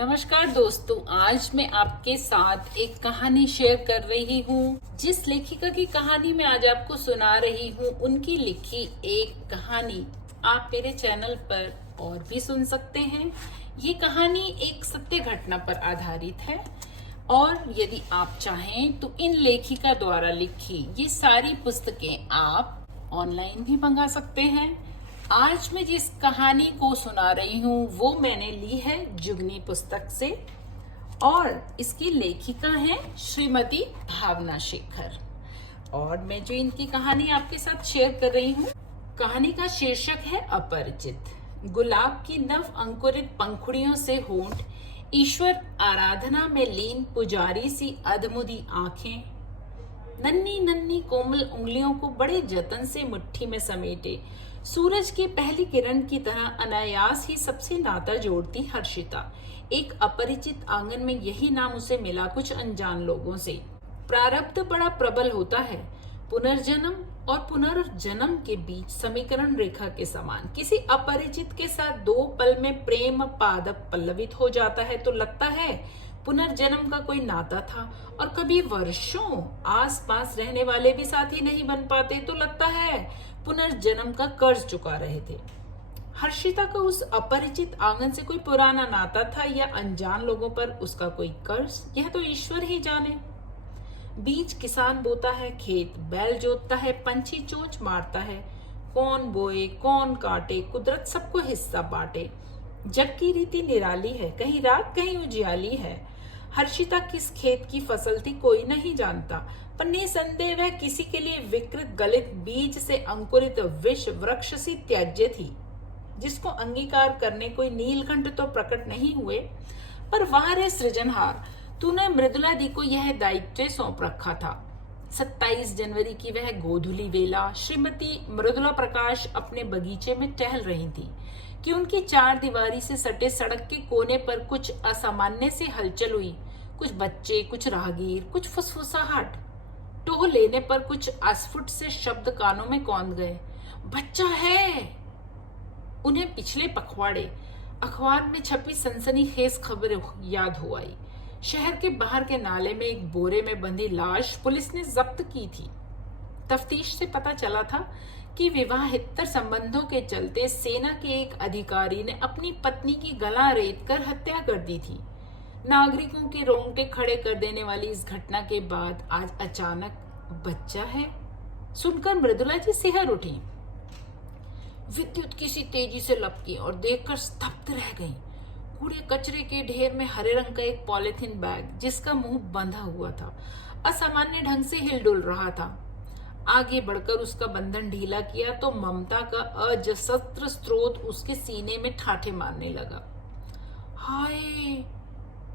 नमस्कार दोस्तों, आज मैं आपके साथ एक कहानी शेयर कर रही हूँ। जिस लेखिका की कहानी मैं आज आपको सुना रही हूँ, उनकी लिखी एक कहानी आप मेरे चैनल पर और भी सुन सकते हैं। ये कहानी एक सत्य घटना पर आधारित है और यदि आप चाहें तो इन लेखिका द्वारा लिखी ये सारी पुस्तकें आप ऑनलाइन भी मंगा सकते हैं। आज मैं जिस कहानी को सुना रही हूँ वो मैंने ली है जुगनी पुस्तक से और इसकी लेखिका है श्रीमती भावना शेखर। और मैं जो इनकी कहानी आपके साथ शेयर कर रही हूँ, कहानी का शीर्षक है अपरिचित। गुलाब की नव अंकुरित पंखुड़ियों से होंठ, ईश्वर आराधना में लीन पुजारी सी अधमुदी आंखें, नन्ही नन्ही कोमल उंगलियों को बड़े जतन से मुट्ठी में समेटे सूरज की पहली किरण की तरह अनायास ही सबसे नाता जोड़ती हर्षिता। एक अपरिचित आंगन में यही नाम उसे मिला कुछ अनजान लोगों से। प्रारब्ध बड़ा प्रबल होता है। पुनर्जन्म और पुनर्जन्म के बीच समीकरण रेखा के समान किसी अपरिचित के साथ दो पल में प्रेम पादप पल्लवित हो जाता है तो लगता है पुनर्जन्म का कोई नाता था, और कभी वर्षों आस पास रहने वाले भी साथी नहीं बन पाते तो लगता है पुनर्जन्म का कर्ज चुका रहे थे। हर्षिता का उस अपरिचित आंगन से कोई पुराना नाता था या अनजान लोगों पर उसका कोई कर्ज, यह तो ईश्वर ही जाने। बीज किसान बोता है, खेत बैल जोतता है, पंछी चोंच मारता है, कौन बोए कौन काटे, कुदरत सबको हिस्सा बांटे। जग की रीति निराली है, कहीं रात कहीं उजियाली है। हर्षिता किस खेत की फसल थी कोई नहीं जानता, पर निसंदेह वह किसी के लिए विकृत गलित बीज से अंकुरित विष वृक्ष सी त्याज्य थी, जिसको अंगीकार करने कोई नीलकंठ तो प्रकट नहीं हुए, पर वाह रे सृजनहार, तूने मृदुला दी को यह दायित्व सौंप रखा था। 27 जनवरी की वह गोधूली वेला श्रीमती मृदुला प्रकाश अपने बगीचे में टहल रही थी कि उनकी चार दीवारी से सटे सड़क के कोने पर कुछ असामान्य सी हलचल हुई। कुछ बच्चे, कुछ राहगीर, कुछ फुसफुसाहट। टोह लेने पर कुछ अस्फुट से शब्द कानों में कौंध गए। बच्चा है। उन्हें पिछले पखवाड़े अखबार में छपी सनसनीखेज खबर याद हो आई। शहर के बाहर के नाले में एक बोरे में बंधी लाश पुलिस ने जब्त की थी। तफ्तीश से पता चला था कि विवाहेतर संबंधों के चलते सेना के एक अधिकारी ने अपनी पत्नी की गला रेत कर हत्या कर दी थी। नागरिकों के रोंगटे खड़े कर देने वाली इस घटना के बाद आज अचानक बच्चा है सुनकर मृदुला जी सिहर उठी। विद्युत किसी तेजी से लपकी और देखकर स्तब्ध रह गई। कूड़े कचरे के ढेर में हरे रंग का एक पॉलिथीन बैग, जिसका मुंह बंधा हुआ था, असामान्य ढंग से हिलडुल रहा था। आगे बढ़कर उसका बंधन ढीला किया तो ममता का अजस्र स्रोत उसके सीने में ठाठे मारने लगा। हाय,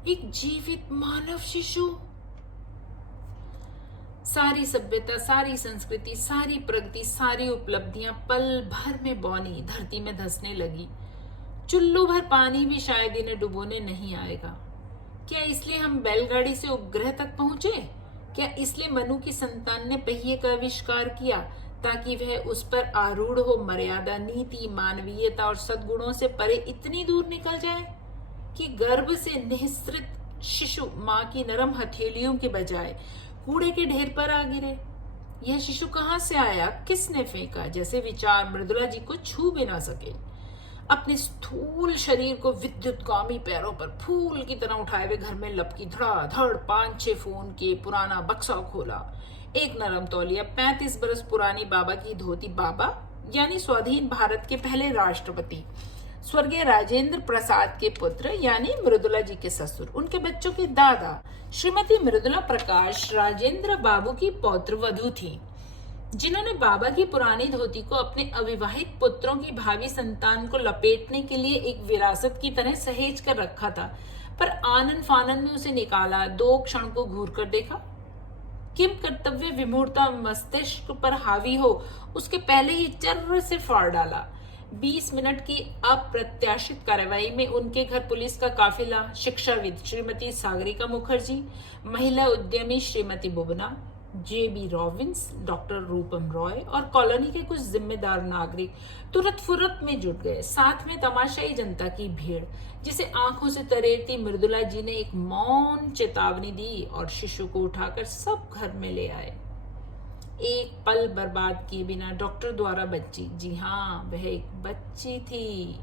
एक जीवित मानव शिशु। सारी सभ्यता, सारी संस्कृति, सारी प्रगति, सारी उपलब्धियां पल भर में बौनी धरती में धंसने लगी। चुल्लू भर पानी भी शायद इन्हें डुबोने नहीं आएगा। क्या इसलिए हम बैलगाड़ी से उपग्रह तक पहुंचे? क्या इसलिए मनु की संतान ने पहिए का आविष्कार किया ताकि वह उस पर आरूढ़ हो मर्यादा, नीति, मानवीयता और सद्गुणों से परे इतनी दूर निकल जाए कि गर्भ से निःसृत शिशु माँ की नरम हथेलियों के बजाय कूड़े के ढेर पर आ गिरे? यह शिशु कहाँ से आया, किसने फेंका? जैसे विचार मृदुला जी को छू भी ना सके। अपने स्थूल शरीर को विद्युतगामी पैरों पर फूल की तरह उठाए हुए घर में लपकी धड़ाधड़ 5-6 फोन के पुराना बक्सा खोला। एक नरम तौलिया, 35 बरस पुरानी बाबा की धोती, बाबा यानी स्वाधीन भारत के पहले राष्ट्रपति स्वर्गीय राजेंद्र प्रसाद के पुत्र यानी मृदुला जी के ससुर, उनके बच्चों के दादा श्रीमती मृदुला प्रकाश राजेंद्र बाबू की पौत्र वधू थी, जिन्होंने बाबा की पुरानी धोती को अपने अविवाहित पुत्रों की भावी संतान को लपेटने के लिए एक विरासत की तरह सहेज कर रखा था, पर आनन फानन में उसे निकाला, 2 क्षण को घूर कर देखा। किम कर्तव्य विमूढ़ता मस्तिष्क पर हावी हो उसके पहले ही चर्र से फाड़ डाला। 20 मिनट की अप्रत्याशित कार्रवाई में उनके घर पुलिस का काफिला, शिक्षाविद श्रीमती सागरिका मुखर्जी, महिला उद्यमी Shrimati Bubna, J.B. Robins, doctor Rupam Roy और कॉलोनी के कुछ जिम्मेदार नागरिक तुरंत फुरत में जुट गए। साथ में तमाशाई जनता की भीड़, जिसे आंखों से तरेती मृदुला जी ने एक मौन चेतावनी दी और शिशु को उठाकर सब घर में ले आए। एक पल बर्बाद किए बिना डॉक्टर द्वारा बच्ची, जी हाँ वह एक बच्ची थी,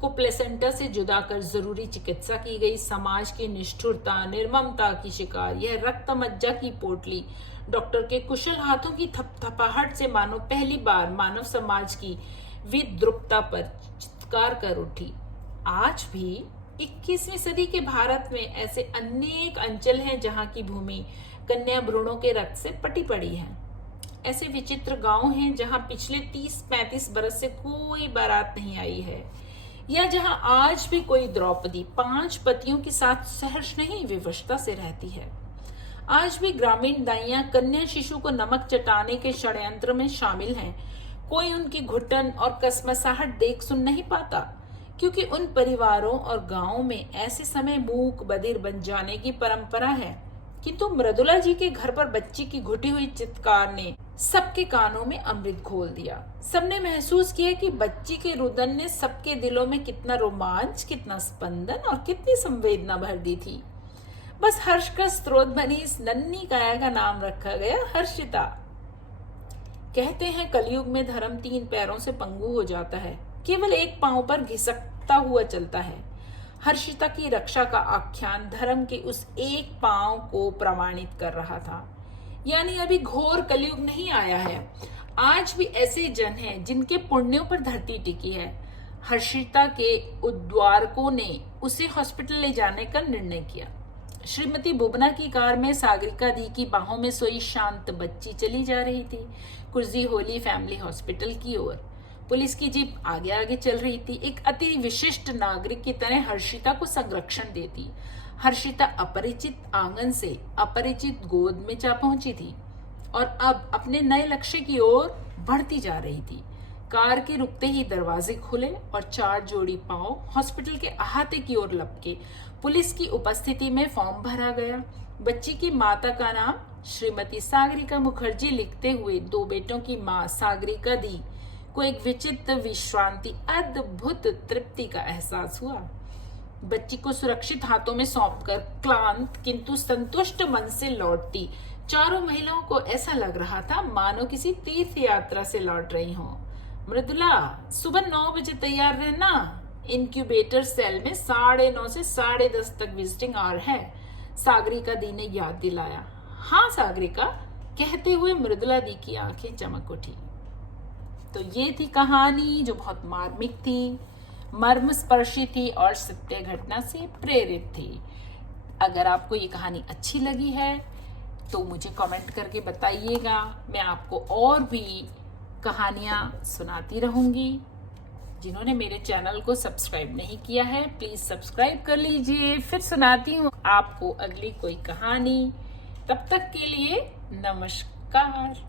को प्लेसेंटा से जुदा कर जरूरी चिकित्सा की गई। समाज की निष्ठुरता, निर्ममता की शिकार यह रक्त मज्जा की पोटली डॉक्टर के कुशल हाथों की थपथपाहट से मानो पहली बार मानव समाज की विद्रुपता पर चित्कार कर उठी। आज भी 21वीं सदी के भारत में ऐसे अनेक अंचल हैं जहां की भूमि कन्या भ्रूणों के रक्त से पटी पड़ी है। ऐसे विचित्र गांव हैं जहां पिछले 30-35 बरस से कोई बारात नहीं आई है, या जहां आज भी कोई द्रौपदी 5 पतियों के साथ सहर्ष नहीं विवशता से रहती है। आज भी ग्रामीण दाइयां कन्या शिशु को नमक चटाने के षड्यंत्र में शामिल हैं। कोई उनकी घुटन और कसमसाहट देख सुन नहीं पाता, क्योंकि उन परिवारों और गांवों में ऐसे समय मूक बधिर बन जाने की परंपरा है। किंतु मृदुला जी के घर पर बच्ची की घुटी हुई चित्कार ने सबके कानों में अमृत घोल दिया। सबने महसूस किया कि बच्ची के रुदन ने सबके दिलों में कितना रोमांच, कितना स्पंदन और कितनी संवेदना भर दी थी। बस हर्ष का स्रोत बनी इस नन्ही काया का नाम रखा गया हर्षिता। कहते हैं कलयुग में धर्म 3 पैरों से पंगु हो जाता है, केवल एक पांव पर घिसकता हुआ चलता है। हर्षिता की रक्षा का आख्यान धर्म के उस एक पांव को प्रमाणित कर रहा था। यानी अभी घोर कलयुग नहीं आया है। आज भी ऐसे जन हैं जिनके पुण्यों पर धरती टिकी है। हर्षिता के उद्वारकों ने उसे हॉस्पिटल ले जाने का निर्णय किया। श्रीमती बुबना की कार में सागरिका दी की बाहों में सोई शांत बच्ची चली जा रही थी, कुर्जी होली फैमिली हॉस्पिटल की ओर। पुलिस की जीप आगे आगे चल रही थी, एक अति विशिष्ट नागरिक की तरह हर्षिता को संरक्षण देती। हर्षिता अपरिचित आंगन से अपरिचित गोद में जा पहुंची थी और अब अपने नए लक्ष्य की ओर बढ़ती जा रही थी। कार के रुकते ही दरवाजे खुले और 4 जोड़ी पांव हॉस्पिटल के अहाते की ओर लपके। पुलिस की उपस्थिति में फॉर्म भरा गया। बच्ची की माता का नाम श्रीमती सागरिका मुखर्जी लिखते हुए 2 बेटों की मां सागरिका दी को एक विचित्र विश्रांति, अद्भुत तृप्ति का एहसास हुआ। बच्ची को सुरक्षित हाथों में सौंपकर क्लांत किंतु संतुष्ट मन से लौटती चारों महिलाओं को ऐसा लग रहा था मानो किसी तीर्थ यात्रा से लौट रही हों। मृदुला, सुबह 9 बजे तैयार रहना। इंक्यूबेटर सेल में 9:30 से 10:30 तक विजिटिंग आवर है, सागरिका दी ने याद दिलाया। हाँ सागरिका, कहते हुए मृदुला दी की आंखें चमक उठी। तो ये थी कहानी जो बहुत मार्मिक थी, मर्मस्पर्शी थी और सत्य घटना से प्रेरित थी। अगर आपको ये कहानी अच्छी लगी है तो मुझे कमेंट करके बताइएगा। मैं आपको और भी कहानियाँ सुनाती रहूंगी। जिन्होंने मेरे चैनल को सब्सक्राइब नहीं किया है प्लीज सब्सक्राइब कर लीजिए। फिर सुनाती हूँ आपको अगली कोई कहानी। तब तक के लिए नमस्कार।